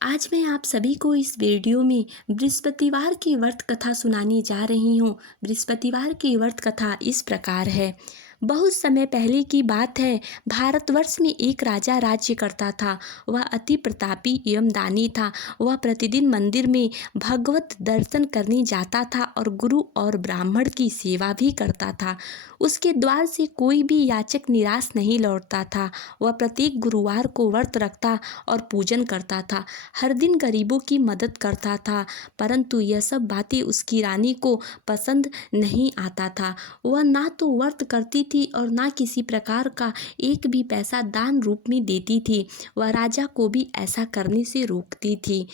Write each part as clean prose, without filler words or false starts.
आज मैं आप सभी को इस वीडियो में बृहस्पतिवार की व्रत कथा सुनाने जा रही हूँ। बृहस्पतिवार की व्रत कथा इस प्रकार है। बहुत समय पहले की बात है। भारतवर्ष में एक राजा राज्य करता था। वह अति प्रतापी एवं दानी था। वह प्रतिदिन मंदिर में भगवत दर्शन करने जाता था और गुरु और ब्राह्मण की सेवा भी करता था। उसके द्वार से कोई भी याचक निराश नहीं लौटता था। वह प्रत्येक गुरुवार को व्रत रखता और पूजन करता था। हर दिन गरीबों की मदद करता था, परंतु यह सब बातें उसकी रानी को पसंद नहीं आता था। वह ना तो व्रत करती थी और ना किसी प्रकार का एक भी पैसा दान रूप में देती थी। वह राजा को भी ऐसा करने से रोकती थी।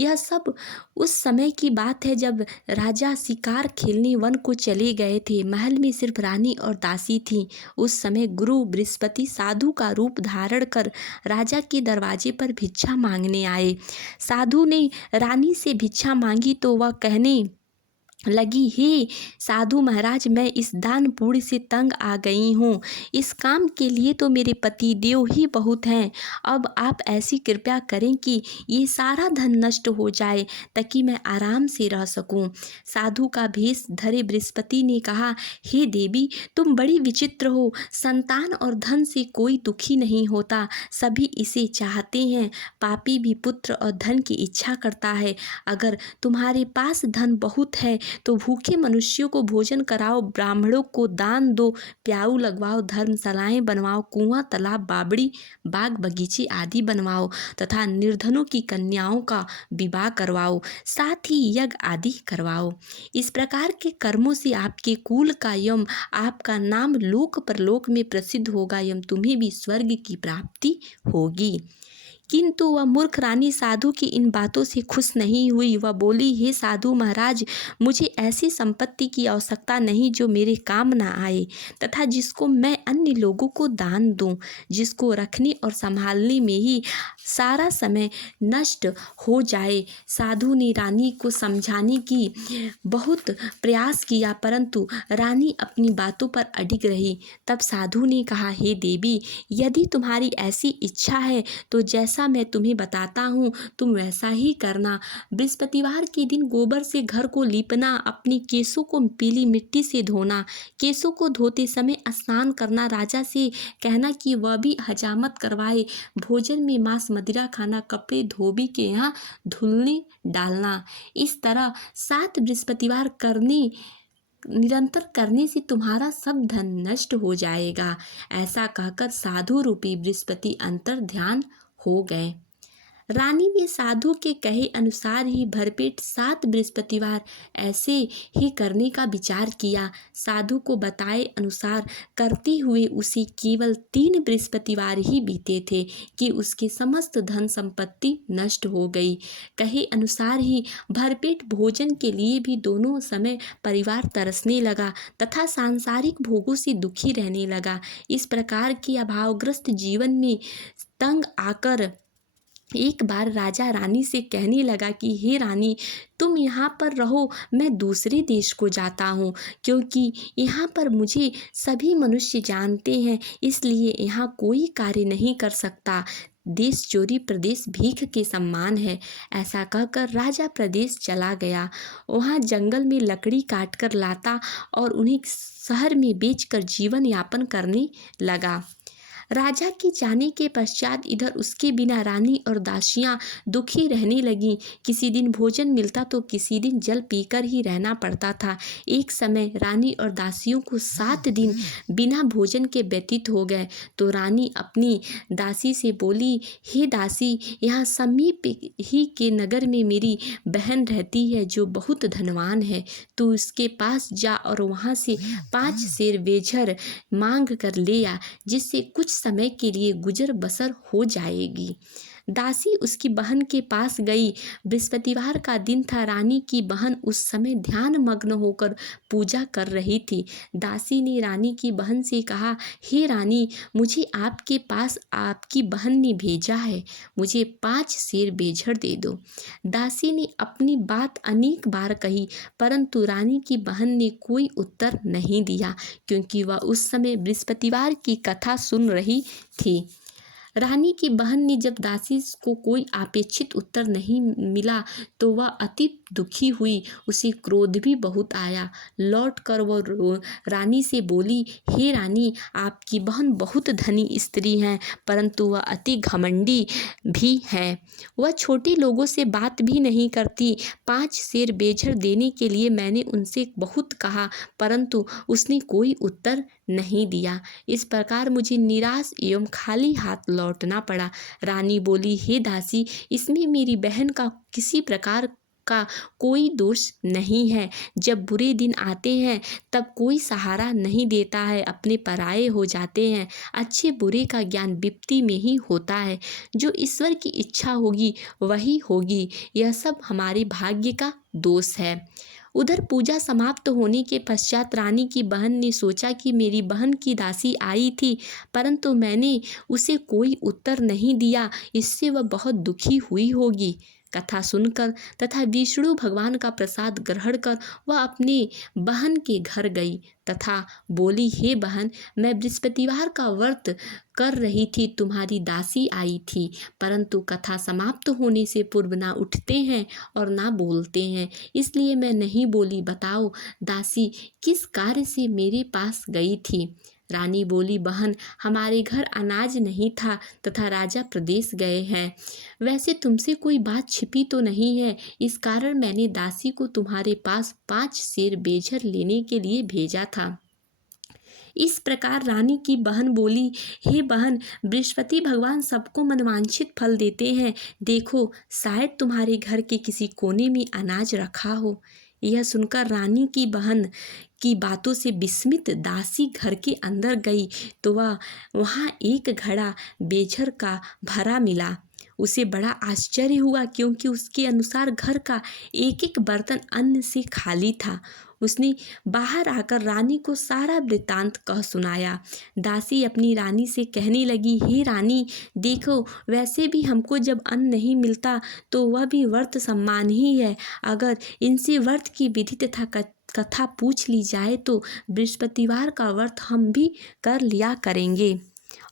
यह सब उस समय की बात है जब राजा शिकार खेलने वन को चले गए थे। महल में सिर्फ रानी और दासी थी। उस समय गुरु बृहस्पति साधु का रूप धारण कर राजा के दरवाजे पर भिक्षा मांगने आए। साधु ने रानी से भिक्षा मांगी तो वह कहने लगी, हे साधु महाराज, मैं इस दान पुण्य से तंग आ गई हूँ। इस काम के लिए तो मेरे पति देव ही बहुत हैं। अब आप ऐसी कृपया करें कि ये सारा धन नष्ट हो जाए ताकि मैं आराम से रह सकूं। साधु का भेष धरे बृहस्पति ने कहा, हे देवी, तुम बड़ी विचित्र हो। संतान और धन से कोई दुखी नहीं होता, सभी इसे चाहते हैं। पापी भी पुत्र और धन की इच्छा करता है। अगर तुम्हारे पास धन बहुत है तो भूखे मनुष्यों को भोजन कराओ, ब्राह्मणों को दान दो, प्याऊ लगवाओ, धर्मशालाएं बनवाओ, कुआं, तालाब, बावड़ी, बाग बगीचे आदि बनवाओ तथा निर्धनों की कन्याओं का विवाह करवाओ, साथ ही यज्ञ आदि करवाओ। इस प्रकार के कर्मों से आपके कुल का एवं आपका नाम लोक परलोक में प्रसिद्ध होगा एवं तुम्हें भी स्वर्ग की प्राप्ति होगी। किंतु वह मूर्ख रानी साधु की इन बातों से खुश नहीं हुई। वह बोली, हे साधु महाराज, मुझे ऐसी संपत्ति की आवश्यकता नहीं जो मेरे काम न आए तथा जिसको मैं अन्य लोगों को दान दूं, जिसको रखने और संभालने में ही सारा समय नष्ट हो जाए। साधु ने रानी को समझाने की बहुत प्रयास किया, परंतु रानी अपनी बातों पर अडिग रही। तब साधु ने कहा, हे देवी, यदि तुम्हारी ऐसी इच्छा है तो जैसा मैं तुम्हें बताता हूँ तुम वैसा ही करना। बृहस्पतिवार के दिन गोबर से घर को लीपना, अपने केसों को पीली मिट्टी से धोना, केसों को धोते समय स्नान करना, राजा से कहना कि वह भी हजामत करवाए, भोजन में मांस मदिरा खाना, कपड़े धोबी के यहाँ धुलने डालना। इस तरह 7 बृहस्पतिवार निरंतर करने से तुम्हारा सब धन नष्ट हो जाएगा। ऐसा कहकर साधु रूपी बृहस्पति अंतर ध्यान हो गए। रानी ने साधु के कहे अनुसार ही भरपेट 7 बृहस्पतिवार ऐसे ही करने का विचार किया। साधु को बताए अनुसार करते हुए उसे केवल 3 बृहस्पतिवार ही बीते थे कि उसकी समस्त धन संपत्ति नष्ट हो गई। कहे अनुसार ही भरपेट भोजन के लिए भी दोनों समय परिवार तरसने लगा तथा सांसारिक भोगों से दुखी रहने लगा। इस प्रकार के अभावग्रस्त जीवन में तंग आकर एक बार राजा रानी से कहने लगा कि हे रानी, तुम यहाँ पर रहो, मैं दूसरे देश को जाता हूँ, क्योंकि यहाँ पर मुझे सभी मनुष्य जानते हैं, इसलिए यहाँ कोई कार्य नहीं कर सकता। देश चोरी प्रदेश भीख के समान है। ऐसा कहकर राजा प्रदेश चला गया। वहाँ जंगल में लकड़ी काट कर लाता और उन्हें शहर में बेचकर जीवन यापन करने लगा। राजा के जाने के पश्चात इधर उसके बिना रानी और दासियां दुखी रहने लगीं। किसी दिन भोजन मिलता तो किसी दिन जल पीकर ही रहना पड़ता था। एक समय रानी और दासियों को 7 दिन बिना भोजन के व्यतीत हो गए तो रानी अपनी दासी से बोली, हे दासी, यहाँ समीप ही के नगर में मेरी बहन रहती है जो बहुत धनवान है। तू उसके पास जा और वहाँ से 5 सेर बेझर मांग कर ले आ, जिससे कुछ समय के लिए गुजर बसर हो जाएगी। दासी उसकी बहन के पास गई। बृहस्पतिवार का दिन था। रानी की बहन उस समय ध्यान मग्न होकर पूजा कर रही थी। दासी ने रानी की बहन से कहा, हे रानी, मुझे आपके पास आपकी बहन ने भेजा है, मुझे 5 सेर बेझर दे दो। दासी ने अपनी बात अनेक बार कही, परंतु रानी की बहन ने कोई उत्तर नहीं दिया, क्योंकि वह उस समय बृहस्पतिवार की कथा सुन रही थी। रानी की बहन ने जब दासी को कोई अपेक्षित उत्तर नहीं मिला तो वह अति दुखी हुई। उसे क्रोध भी बहुत आया। लौट कर वह रानी से बोली, हे रानी, आपकी बहन बहुत धनी स्त्री है, परंतु वह अति घमंडी भी है। वह छोटे लोगों से बात भी नहीं करती। 5 सेर बेझर देने के लिए मैंने उनसे बहुत कहा, परंतु उसने कोई उत्तर नहीं दिया। इस प्रकार मुझे निराश एवं खाली हाथ लौटना पड़ा। रानी बोली, हे दासी, इसमें मेरी बहन का किसी प्रकार का कोई दोष नहीं है। जब बुरे दिन आते हैं तब कोई सहारा नहीं देता है, अपने पराये हो जाते हैं। अच्छे बुरे का ज्ञान विपत्ति में ही होता है। जो ईश्वर की इच्छा होगी वही होगी। यह सब हमारे भाग्य का दोष है। उधर पूजा समाप्त होने के पश्चात रानी की बहन ने सोचा कि मेरी बहन की दासी आई थी, परंतु मैंने उसे कोई उत्तर नहीं दिया, इससे वह बहुत दुखी हुई होगी। कथा सुनकर तथा विष्णु भगवान का प्रसाद ग्रहण कर वह अपने बहन के घर गई तथा बोली, हे बहन, मैं बृहस्पतिवार का व्रत कर रही थी, तुम्हारी दासी आई थी, परंतु कथा समाप्त होने से पूर्व ना उठते हैं और ना बोलते हैं, इसलिए मैं नहीं बोली। बताओ दासी किस कार्य से मेरे पास गई थी? रानी बोली, बहन, हमारे घर अनाज नहीं था तथा राजा प्रदेश गए हैं। वैसे तुमसे कोई बात छिपी तो नहीं है, इस कारण मैंने दासी को तुम्हारे पास 5 सेर बेझर लेने के लिए भेजा था। इस प्रकार रानी की बहन बोली, हे बहन, बृहस्पति भगवान सबको मनवांछित फल देते हैं। देखो, शायद तुम्हारे घर के किसी कोने में अनाज रखा हो। यह सुनकर रानी की बहन की बातों से विस्मित दासी घर के अंदर गई तो वह वहाँ एक घड़ा बेझर का भरा मिला। उसे बड़ा आश्चर्य हुआ, क्योंकि उसके अनुसार घर का एक एक बर्तन अन्न से खाली था। उसने बाहर आकर रानी को सारा वृत्तांत कह सुनाया। दासी अपनी रानी से कहने लगी, हे रानी, देखो, वैसे भी हमको जब अन्न नहीं मिलता तो वह भी व्रत सम्मान ही है। अगर इनसे व्रत की विधि तथा कथा पूछ ली जाए तो बृहस्पतिवार का व्रत हम भी कर लिया करेंगे।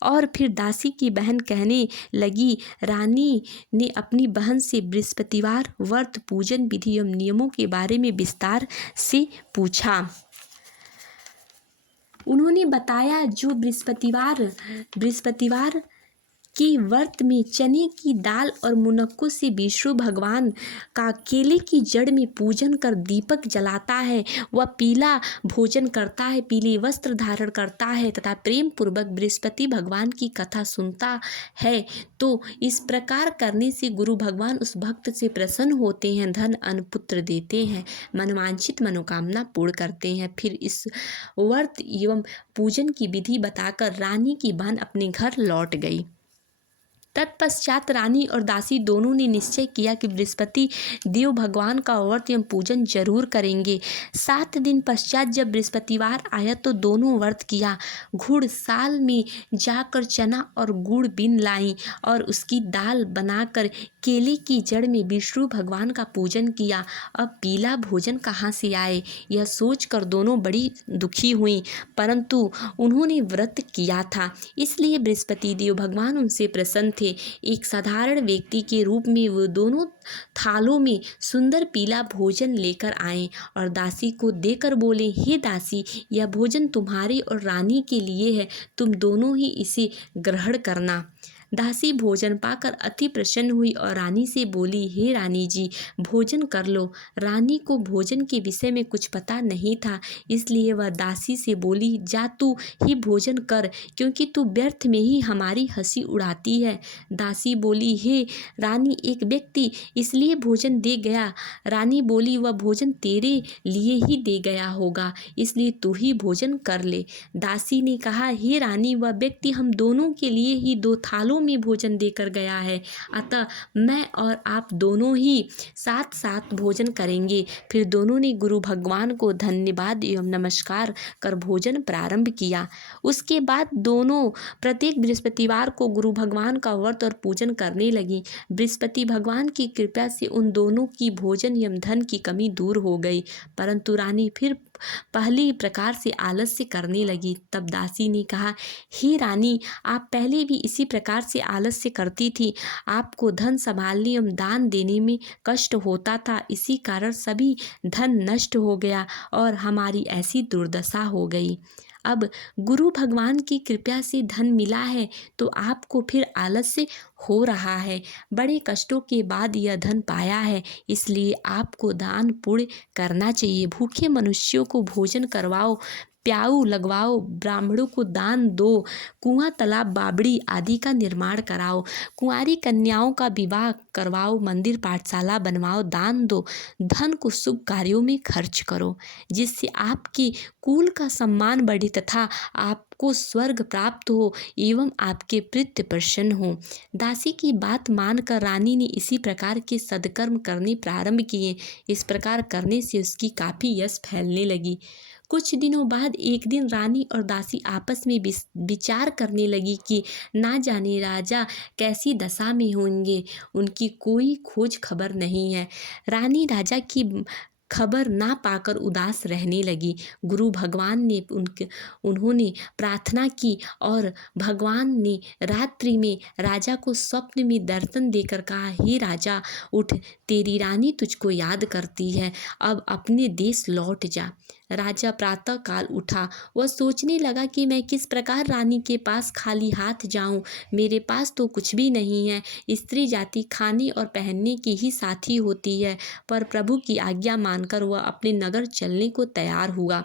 और फिर दासी की बहन कहने लगी, रानी ने अपनी बहन से बृहस्पतिवार व्रत, पूजन विधि एवं नियमों के बारे में विस्तार से पूछा। उन्होंने बताया, जो बृहस्पतिवार कि व्रत में चने की दाल और मुनक्कों से विष्णु भगवान का केले की जड़ में पूजन कर दीपक जलाता है, वह पीला भोजन करता है, पीले वस्त्र धारण करता है तथा प्रेम पूर्वक बृहस्पति भगवान की कथा सुनता है, तो इस प्रकार करने से गुरु भगवान उस भक्त से प्रसन्न होते हैं, धन अन्न पुत्र देते हैं, मनवांछित मनोकामना पूर्ण करते हैं। फिर इस व्रत एवं पूजन की विधि बताकर रानी की बहन अपने घर लौट गई। तत्पश्चात रानी और दासी दोनों ने निश्चय किया कि बृहस्पति देव भगवान का व्रत एवं पूजन जरूर करेंगे। 7 दिन पश्चात जब बृहस्पतिवार आया तो दोनों व्रत किया। घुड़साल में जाकर चना और गुड़ बीन लाई और उसकी दाल बनाकर केले की जड़ में विष्णु भगवान का पूजन किया। अब पीला भोजन कहाँ से आए, यह सोचकर दोनों बड़ी दुखी हुई, परंतु उन्होंने व्रत किया था, इसलिए बृहस्पति देव भगवान उनसे प्रसन्न थे। एक साधारण व्यक्ति के रूप में वो दोनों थालों में सुंदर पीला भोजन लेकर आए और दासी को देकर बोले, हे दासी, यह भोजन तुम्हारी और रानी के लिए है, तुम दोनों ही इसे ग्रहण करना। दासी भोजन पाकर अति प्रसन्न हुई और रानी से बोली, हे रानी जी, भोजन कर लो। रानी को भोजन के विषय में कुछ पता नहीं था, इसलिए वह दासी से बोली, जा तू ही भोजन कर, क्योंकि तू व्यर्थ में ही हमारी हंसी उड़ाती है। दासी बोली, हे रानी, एक व्यक्ति इसलिए भोजन दे गया। रानी बोली, वह भोजन तेरे लिए ही दे गया होगा, इसलिए तू ही भोजन कर ले। दासी ने कहा, हे रानी, वह व्यक्ति हम दोनों के लिए ही 2 थालों में भोजन देकर गया है, अतः मैं और आप दोनों ही साथ साथ भोजन करेंगे। फिर दोनों ने गुरु भगवान को धन्यवाद एवं नमस्कार कर भोजन प्रारंभ किया। उसके बाद दोनों प्रत्येक बृहस्पतिवार को गुरु भगवान का व्रत और पूजन करने लगी। बृहस्पति भगवान की कृपा से उन दोनों की भोजन एवं धन की कमी दूर हो गई, परंतु रानी फिर पहले प्रकार से आलस्य करने लगी। तब दासी ने कहा, हे रानी, आप पहले भी इसी प्रकार से आलस्य करती थी। आपको धन संभालने एवं दान देने में कष्ट होता था, इसी कारण सभी धन नष्ट हो गया और हमारी ऐसी दुर्दशा हो गई। अब गुरु भगवान की कृपा से धन मिला है तो आपको फिर आलस्य हो रहा है। बड़े कष्टों के बाद यह धन पाया है, इसलिए आपको दान पुण्य करना चाहिए। भूखे मनुष्यों को भोजन करवाओ, प्याऊ लगवाओ, ब्राह्मणों को दान दो, कुआं तालाब बावड़ी आदि का निर्माण कराओ, कुंवारी कन्याओं का विवाह करवाओ, मंदिर पाठशाला बनवाओ, दान दो, धन को शुभ कार्यों में खर्च करो, जिससे आपके कुल का सम्मान बढ़े तथा आपको स्वर्ग प्राप्त हो एवं आपके पितृ प्रसन्न हो। दासी की बात मानकर रानी ने इसी प्रकार के सद्कर्म करने प्रारंभ किए। इस प्रकार करने से उसकी काफ़ी यश फैलने लगी। कुछ दिनों बाद एक दिन रानी और दासी आपस में विचार करने लगी कि ना जाने राजा कैसी दशा में होंगे, उनकी कोई खोज खबर नहीं है। रानी राजा की खबर ना पाकर उदास रहने लगी। गुरु भगवान ने उन्होंने प्रार्थना की और भगवान ने रात्रि में राजा को स्वप्न में दर्शन देकर कहा, हे राजा, उठ, तेरी रानी तुझको याद करती है, अब अपने देश लौट जा। राजा प्रातः काल उठा। वह सोचने लगा कि मैं किस प्रकार रानी के पास खाली हाथ जाऊं। मेरे पास तो कुछ भी नहीं है। स्त्री जाति खाने और पहनने की ही साथी होती है। पर प्रभु की आज्ञा मानकर वह अपने नगर चलने को तैयार हुआ।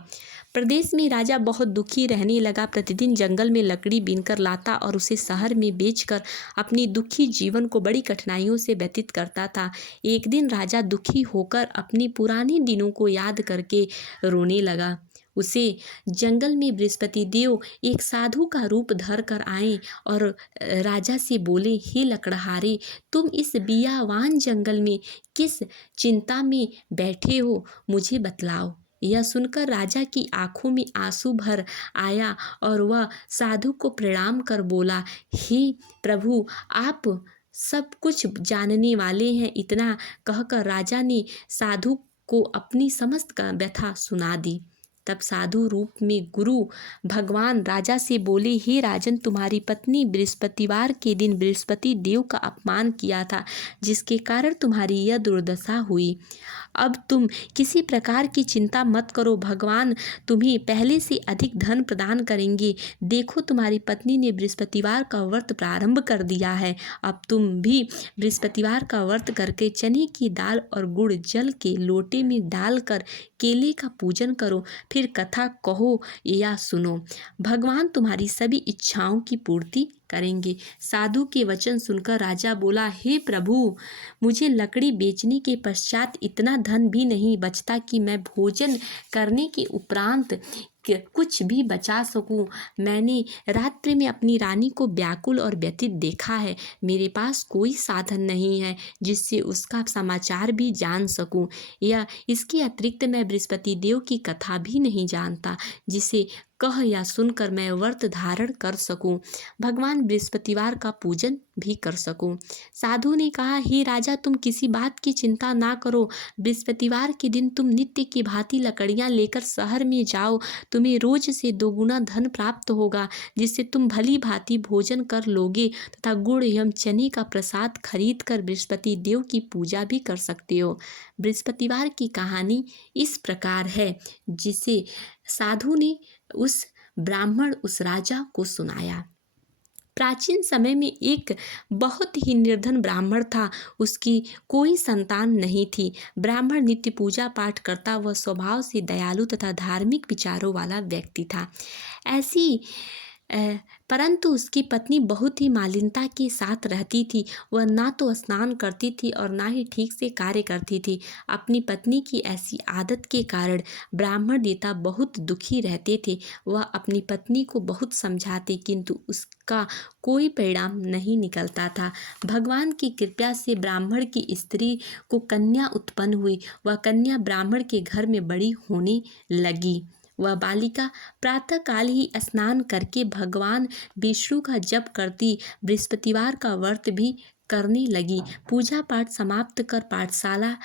प्रदेश में राजा बहुत दुखी रहने लगा। प्रतिदिन जंगल में लकड़ी बीनकर लाता और उसे शहर में बेचकर अपनी दुखी जीवन को बड़ी कठिनाइयों से व्यतीत करता था। एक दिन राजा दुखी होकर अपनी पुराने दिनों को याद करके रोने लगा। उसे जंगल में बृहस्पति देव एक साधु का रूप धर कर आए और राजा से बोले, हे लकड़हारे, तुम इस बियावान जंगल में किस चिंता में बैठे हो, मुझे बतलाओ। यह सुनकर राजा की आंखों में आंसू भर आया और वह साधु को प्रणाम कर बोला, हे प्रभु, आप सब कुछ जानने वाले हैं। इतना कहकर राजा ने साधु को अपनी समस्त व्यथा सुना दी। तब साधु रूप में गुरु भगवान राजा से बोले, हे राजन, तुम्हारी पत्नी बृहस्पतिवार के दिन बृहस्पति देव का अपमान किया था, जिसके कारण तुम्हारी यह दुर्दशा हुई। अब तुम किसी प्रकार की चिंता मत करो, भगवान तुम्हें पहले से अधिक धन प्रदान करेंगे। देखो, तुम्हारी पत्नी ने बृहस्पतिवार का व्रत प्रारंभ कर दिया है। अब तुम भी बृहस्पतिवार का व्रत करके चने की दाल और गुड़ जल के लोटे में डालकर केले का पूजन करो, फिर कथा कहो या सुनो। भगवान तुम्हारी सभी इच्छाओं की पूर्ति करेंगे। साधु के वचन सुनकर राजा बोला, हे प्रभु, मुझे लकड़ी बेचने के पश्चात इतना धन भी नहीं बचता कि मैं भोजन करने के उपरांत कुछ भी बचा सकूं। मैंने रात्रि में अपनी रानी को व्याकुल और व्यथित देखा है। मेरे पास कोई साधन नहीं है जिससे उसका समाचार भी जान सकूं, या इसके अतिरिक्त मैं बृहस्पति देव की कथा भी नहीं जानता जिसे कह या सुनकर मैं व्रत धारण कर सकूं, भगवान बृहस्पतिवार का पूजन भी कर सकूं। साधु ने कहा, हे राजा, तुम किसी बात की चिंता ना करो। बृहस्पतिवार के दिन तुम नित्य की भांति लकड़ियां लेकर शहर में जाओ। तुम्हें रोज से 2 गुना धन प्राप्त होगा, जिससे तुम भली भांति भोजन कर लोगे तथा गुड़ एवं चने का प्रसाद खरीद कर बृहस्पति देव की पूजा भी कर सकते हो। बृहस्पतिवार की कहानी इस प्रकार है, जिसे साधु ने उस राजा को सुनाया। प्राचीन समय में एक बहुत ही निर्धन ब्राह्मण था। उसकी कोई संतान नहीं थी। ब्राह्मण नित्य पूजा पाठ करता व स्वभाव से दयालु तथा धार्मिक विचारों वाला व्यक्ति था। परंतु उसकी पत्नी बहुत ही मालिनता के साथ रहती थी। वह ना तो स्नान करती थी और ना ही ठीक से कार्य करती थी। अपनी पत्नी की ऐसी आदत के कारण ब्राह्मण देवता बहुत दुखी रहते थे। वह अपनी पत्नी को बहुत समझाते, किंतु उसका कोई परिणाम नहीं निकलता था। भगवान की कृपा से ब्राह्मण की स्त्री को कन्या उत्पन्न हुई। वह कन्या ब्राह्मण के घर में बड़ी होने लगी। वह बालिका प्रातःकाल ही स्नान करके भगवान विष्णु का जप करती, बृहस्पतिवार का व्रत भी करने लगी। पूजा पाठ समाप्त कर पाठशाला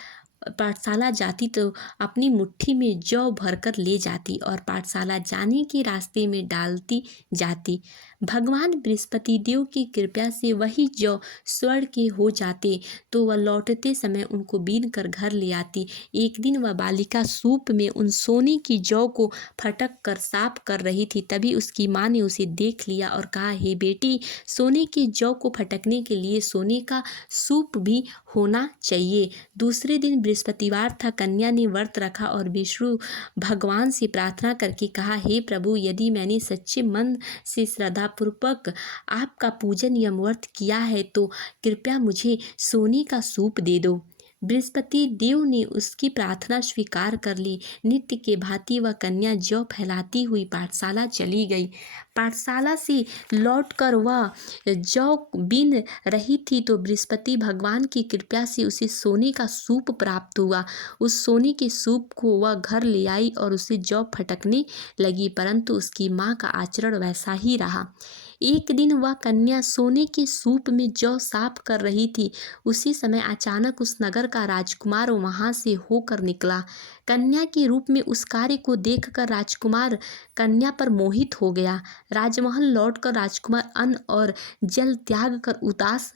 पाठशाला जाती तो अपनी मुट्ठी में जौ भरकर ले जाती और पाठशाला जाने के रास्ते में डालती जाती। भगवान बृहस्पति देव की कृपा से वही जौ स्वर्ण के हो जाते तो वह लौटते समय उनको बीन कर घर ले आती। एक दिन वह बालिका सूप में उन सोने की जौ को फटक कर साफ कर रही थी, तभी उसकी माँ ने उसे देख लिया और कहा, हे बेटी, सोने की जौ को फटकने के लिए सोने का सूप भी होना चाहिए। दूसरे दिन बृहस्पतिवार था। कन्या ने व्रत रखा और विष्णु भगवान से प्रार्थना करके कहा, हे प्रभु, यदि मैंने सच्चे मन से श्रद्धापूर्वक आपका पूजन या व्रत किया है तो कृपया मुझे सोने का सूप दे दो। बृहस्पति देव ने उसकी प्रार्थना स्वीकार कर ली। नित्य के भांति वह कन्या जौ फैलाती हुई पाठशाला चली गई। पाठशाला से लौटकर वह जौ बीन रही थी तो बृहस्पति भगवान की कृपा से उसे सोने का सूप प्राप्त हुआ। उस सोने के सूप को वह घर ले आई और उसे जौ फटकने लगी, परंतु उसकी माँ का आचरण वैसा ही रहा। एक दिन वह कन्या सोने के सूप में जौ साफ कर रही थी। उसी समय अचानक उस नगर का राजकुमार वहां से होकर निकला। कन्या के रूप में उस कार्य को देखकर राजकुमार कन्या पर मोहित हो गया। राजमहल लौटकर राजकुमार अन्न और जल त्याग कर उदास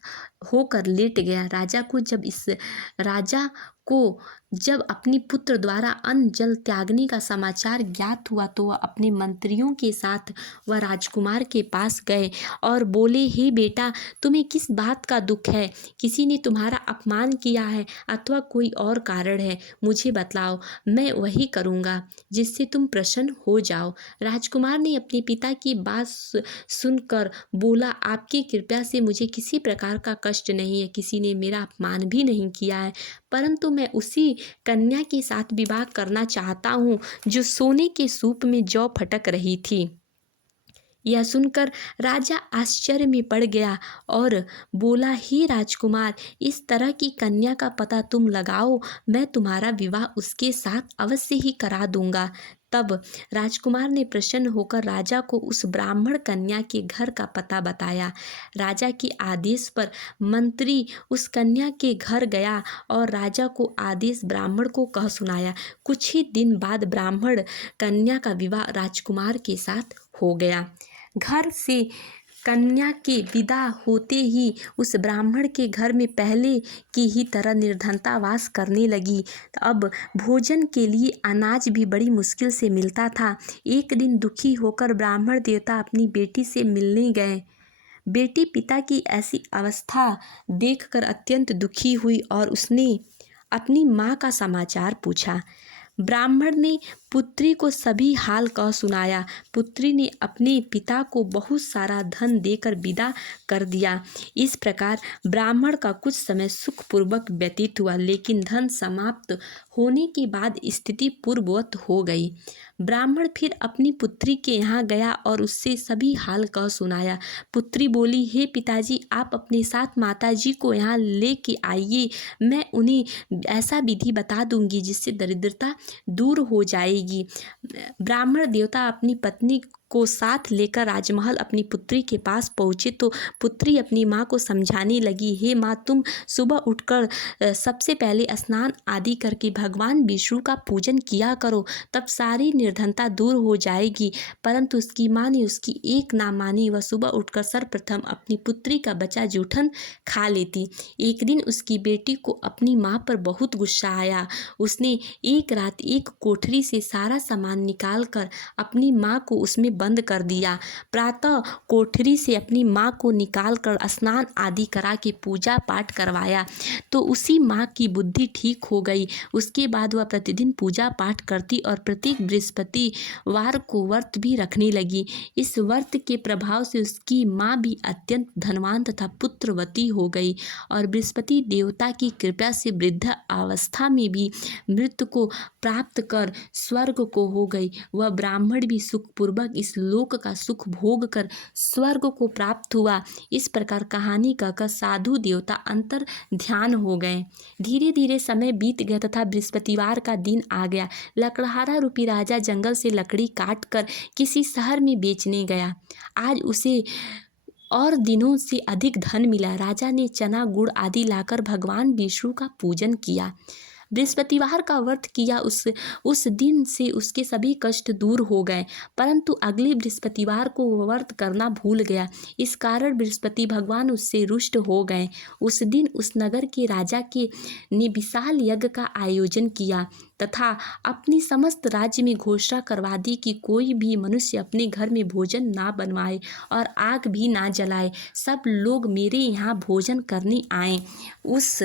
होकर लेट गया। राजा को जब अपनी पुत्र द्वारा अन्न जल त्यागने का समाचार ज्ञात हुआ तो वह अपने मंत्रियों के साथ वह राजकुमार के पास गए और बोले, हे बेटा, तुम्हें किस बात का दुख है? किसी ने तुम्हारा अपमान किया है अथवा कोई और कारण है? मुझे बतलाओ, मैं वही करूँगा जिससे तुम प्रसन्न हो जाओ। राजकुमार ने अपने पिता की बात सुनकर बोला, आपकी कृपा से मुझे किसी प्रकार का कष्ट नहीं है, किसी ने मेरा अपमान भी नहीं किया है, परंतु मैं उसी कन्या के साथ विवाह करना चाहता हूँ जो सोने के सूप में जौ फटक रही थी। यह सुनकर राजा आश्चर्य में पड़ गया और बोला, हे राजकुमार, इस तरह की कन्या का पता तुम लगाओ, मैं तुम्हारा विवाह उसके साथ अवश्य ही करा दूंगा। तब राजकुमार ने प्रसन्न होकर राजा को उस ब्राह्मण कन्या के घर का पता बताया। राजा के आदेश पर मंत्री उस कन्या के घर गया और राजा को आदेश ब्राह्मण को कह सुनाया। कुछ ही दिन बाद ब्राह्मण कन्या का विवाह राजकुमार के साथ हो गया। घर से कन्या के विदा होते ही उस ब्राह्मण के घर में पहले की ही तरह निर्धनता वास करने लगी। अब भोजन के लिए अनाज भी बड़ी मुश्किल से मिलता था। एक दिन दुखी होकर ब्राह्मण देवता अपनी बेटी से मिलने गए। बेटी पिता की ऐसी अवस्था देखकर अत्यंत दुखी हुई और उसने अपनी माँ का समाचार पूछा। ब्राह्मण ने पुत्री को सभी हाल कह सुनाया। पुत्री ने अपने पिता को बहुत सारा धन देकर विदा कर दिया। इस प्रकार ब्राह्मण का कुछ समय सुखपूर्वक व्यतीत हुआ, लेकिन धन समाप्त होने के बाद स्थिति पूर्ववत हो गई। ब्राह्मण फिर अपनी पुत्री के यहाँ गया और उससे सभी हाल कह सुनाया। पुत्री बोली, हे पिताजी, आप अपने साथ माताजी को यहाँ लेके आइए, मैं उन्हें ऐसा विधि बता दूंगी जिससे दरिद्रता दूर हो जाएगी। ब्राह्मण देवता अपनी पत्नी को साथ लेकर राजमहल अपनी पुत्री के पास पहुँचे तो पुत्री अपनी माँ को समझाने लगी, हे माँ, तुम सुबह उठकर सबसे पहले स्नान आदि करके भगवान विष्णु का पूजन किया करो, तब सारी निर्धनता दूर हो जाएगी। परंतु उसकी माँ ने उसकी एक ना मानी। वह सुबह उठकर सर्वप्रथम अपनी पुत्री का बचा जूठन खा लेती। एक दिन उसकी बेटी को अपनी माँ पर बहुत गुस्सा आया। उसने एक रात एक कोठरी से सारा सामान निकाल कर अपनी माँ को उसमें बंद कर दिया। प्रातः कोठरी से अपनी माँ को निकाल कर स्नान आदि करा के पूजा पाठ करवाया तो उसी माँ की बुद्धि ठीक हो गई। उसके बाद वह प्रतिदिन पूजा पाठ करती और प्रत्येक बृहस्पतिवार को व्रत भी रखने लगी। इस व्रत के प्रभाव से उसकी माँ भी अत्यंत धनवान तथा पुत्रवती हो गई और बृहस्पति देवता की कृपा से वृद्ध अवस्था में भी मृत्यु को प्राप्त कर स्वर्ग को हो गई। वह ब्राह्मण भी सुखपूर्वक इस लोक का सुख भोग कर स्वर्ग को प्राप्त हुआ। इस प्रकार कहानी कहकर साधु देवता अंतर ध्यान हो गए। धीरे धीरे समय बीत गया तथा बृहस्पतिवार का दिन आ गया। लकड़हारा रूपी राजा जंगल से लकड़ी काट कर किसी शहर में बेचने गया। आज उसे और दिनों से अधिक धन मिला। राजा ने चना गुड़ आदि लाकर भगवान विष्णु का पूजन किया। बृहस्पतिवार का व्रत किया उस दिन से उसके सभी कष्ट दूर हो गए, परंतु अगले बृहस्पतिवार को वह व्रत करना भूल गया। इस कारण बृहस्पति भगवान उससे रुष्ट हो गए। उस दिन उस नगर के राजा ने विशाल यज्ञ का आयोजन किया तथा अपनी समस्त राज्य में घोषणा करवा दी कि कोई भी मनुष्य अपने घर में भोजन ना बनवाए और आग भी ना जलाए। सब लोग मेरे यहाँ भोजन करने आए। उस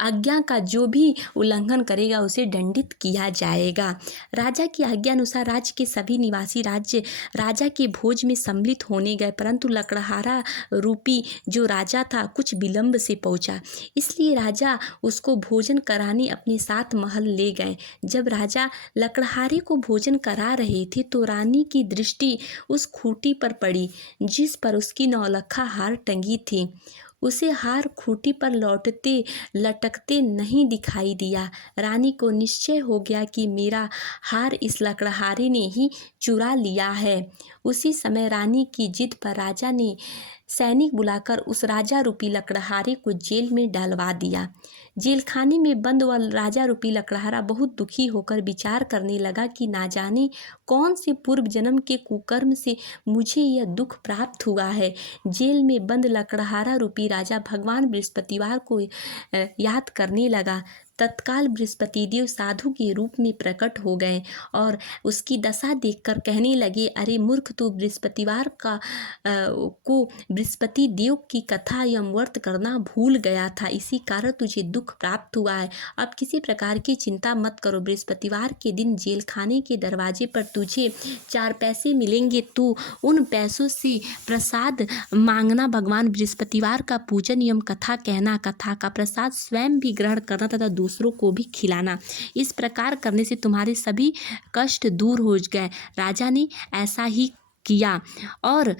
आज्ञा का जो भी उल्लंघन करेगा उसे दंडित किया जाएगा। राजा की आज्ञा अनुसार राज्य के सभी निवासी राजा के भोज में सम्मिलित होने गए, परंतु लकड़हारा रूपी जो राजा था कुछ विलंब से पहुंचा, इसलिए राजा उसको भोजन कराने अपने साथ महल ले गए। जब राजा लकड़हारे को भोजन करा रहे थे तो रानी की दृष्टि उस खूंटी पर पड़ी जिस पर उसकी नौलखा हार टंगी थी। उसे हार खूंटी पर लटकते नहीं दिखाई दिया। रानी को निश्चय हो गया कि मेरा हार इस लकड़हारे ने ही चुरा लिया है। उसी समय रानी की जिद पर राजा ने सैनिक बुलाकर उस राजा रूपी लकड़हारे को जेल में डालवा दिया। जेलखाने में बंद वह राजा रूपी लकड़हारा बहुत दुखी होकर विचार करने लगा कि ना जाने कौन से पूर्व जन्म के कुकर्म से मुझे यह दुख प्राप्त हुआ है। जेल में बंद लकड़हारा रूपी राजा भगवान बृहस्पतिवार को याद करने लगा। तत्काल बृहस्पति देव साधु के रूप में प्रकट हो गए और उसकी दशा देखकर कहने लगे, अरे मूर्ख, तू बृहस्पतिवार को बृहस्पति देव की कथा एवं व्रत करना भूल गया था, इसी कारण तुझे दुख प्राप्त हुआ है। अब किसी प्रकार की चिंता मत करो। बृहस्पतिवार के दिन जेल खाने के दरवाजे पर तुझे 4 पैसे मिलेंगे। तू उन पैसों से प्रसाद मांगना, भगवान बृहस्पतिवार का पूजन एवं कथा कहना, कथा का प्रसाद स्वयं भी ग्रहण करना तथा दूसरों को भी खिलाना। इस प्रकार करने से तुम्हारे सभी कष्ट दूर हो गए। राजा ने ऐसा ही किया और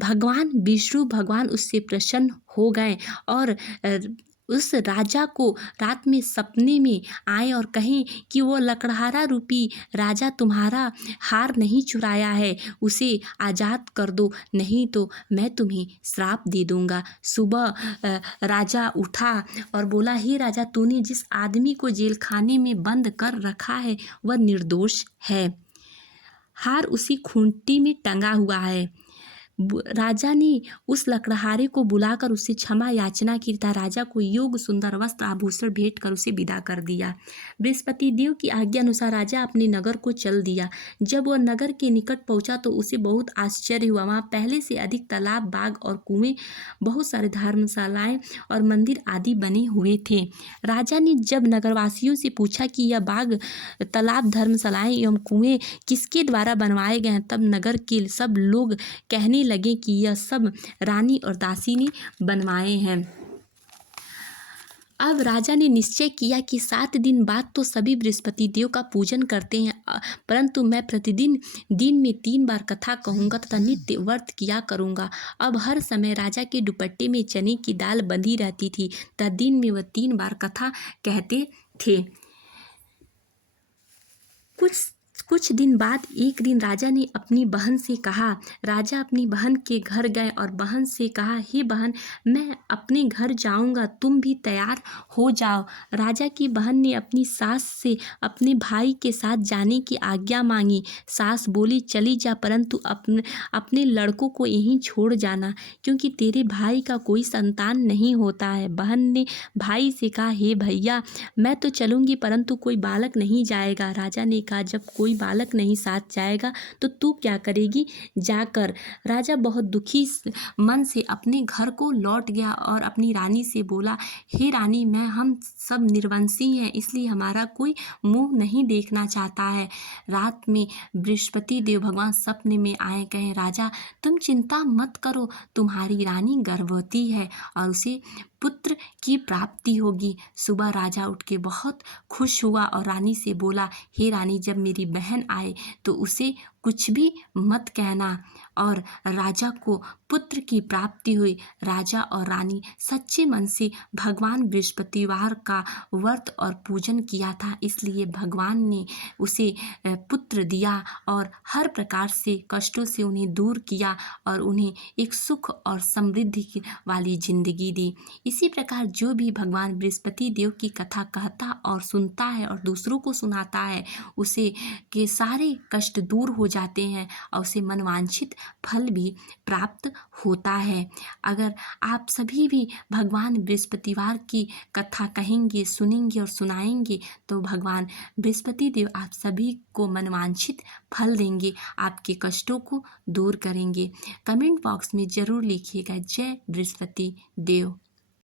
भगवान विष्णु भगवान उससे प्रसन्न हो गए और उस राजा को रात में सपने में आए और कहें कि वो लकड़हारा रूपी राजा तुम्हारा हार नहीं चुराया है, उसे आज़ाद कर दो, नहीं तो मैं तुम्हें श्राप दे दूंगा। सुबह राजा उठा और बोला, हे राजा, तूने जिस आदमी को जेल खाने में बंद कर रखा है वह निर्दोष है, हार उसी खूंटी में टंगा हुआ है। राजा ने उस लकड़हारे को बुलाकर उससे क्षमा याचना की तथा राजा को योग सुंदर वस्त्र आभूषण भेंट कर उसे विदा कर दिया। बृहस्पति देव की आज्ञा अनुसार राजा अपने नगर को चल दिया। जब वह नगर के निकट पहुंचा तो उसे बहुत आश्चर्य हुआ। वहां पहले से अधिक तालाब, बाग और कुएं, बहुत सारे धर्मशालाएं और मंदिर आदि बने हुए थे। राजा ने जब नगरवासियों से पूछा कि यह बाग, तालाब, धर्मशालाएं एवं कुएं किसके द्वारा बनवाए गए हैं, तब नगर के सब लोग कहने लगे कि यह सब रानी और दासी ने बनवाए हैं। अब राजा ने निश्चय किया कि 7 दिन बाद तो सभी बृहस्पति देव का पूजन करते हैं, परंतु मैं प्रतिदिन दिन में 3 बार कथा कहूँगा तथा नित्य व्रत किया करूँगा। अब हर समय राजा के दुपट्टे में चने की दाल बंधी रहती थी तथा दिन में वह 3 बार कथा कहते थे। कुछ दिन बाद एक दिन राजा ने अपनी बहन से कहा। राजा अपनी बहन के घर गए और बहन से कहा, हे बहन, मैं अपने घर जाऊंगा, तुम भी तैयार हो जाओ। राजा की बहन ने अपनी सास से अपने भाई के साथ जाने की आज्ञा मांगी। सास बोली, चली जा, परंतु अपने लड़कों को यहीं छोड़ जाना, क्योंकि तेरे भाई का कोई संतान नहीं होता है। बहन ने भाई से कहा, हे भैया, मैं तो चलूंगी, परंतु कोई बालक नहीं जाएगा। राजा ने कहा, जब कोई बालक नहीं साथ जाएगा तो तू क्या करेगी जाकर। राजा बहुत दुखी मन से अपने घर को लौट गया और अपनी रानी से बोला, हे रानी, हम सब निर्वंशी हैं, इसलिए हमारा कोई मुंह नहीं देखना चाहता है। रात में बृहस्पति देव भगवान सपने में आए, कहे, राजा, तुम चिंता मत करो, तुम्हारी रानी गर्भवती है और उसे पुत्र की प्राप्ति होगी। सुबह राजा उठ के बहुत खुश हुआ और रानी से बोला, हे रानी, जब मेरी बहन आए तो उसे कुछ भी मत कहना। और राजा को पुत्र की प्राप्ति हुई। राजा और रानी सच्चे मन से भगवान बृहस्पतिवार का व्रत और पूजन किया था, इसलिए भगवान ने उसे पुत्र दिया और हर प्रकार से कष्टों से उन्हें दूर किया और उन्हें एक सुख और समृद्धि वाली जिंदगी दी। इसी प्रकार जो भी भगवान बृहस्पति देव की कथा कहता और सुनता है और दूसरों को सुनाता है, उसे के सारे कष्ट दूर हो जाते हैं और उसे मनवांछित फल भी प्राप्त होता है। अगर आप सभी भी भगवान बृहस्पतिवार की कथा कहेंगे, सुनेंगे और सुनाएंगे तो भगवान बृहस्पति देव आप सभी को मनवांछित फल देंगे, आपके कष्टों को दूर करेंगे। कमेंट बॉक्स में ज़रूर लिखिएगा जय बृहस्पति देव।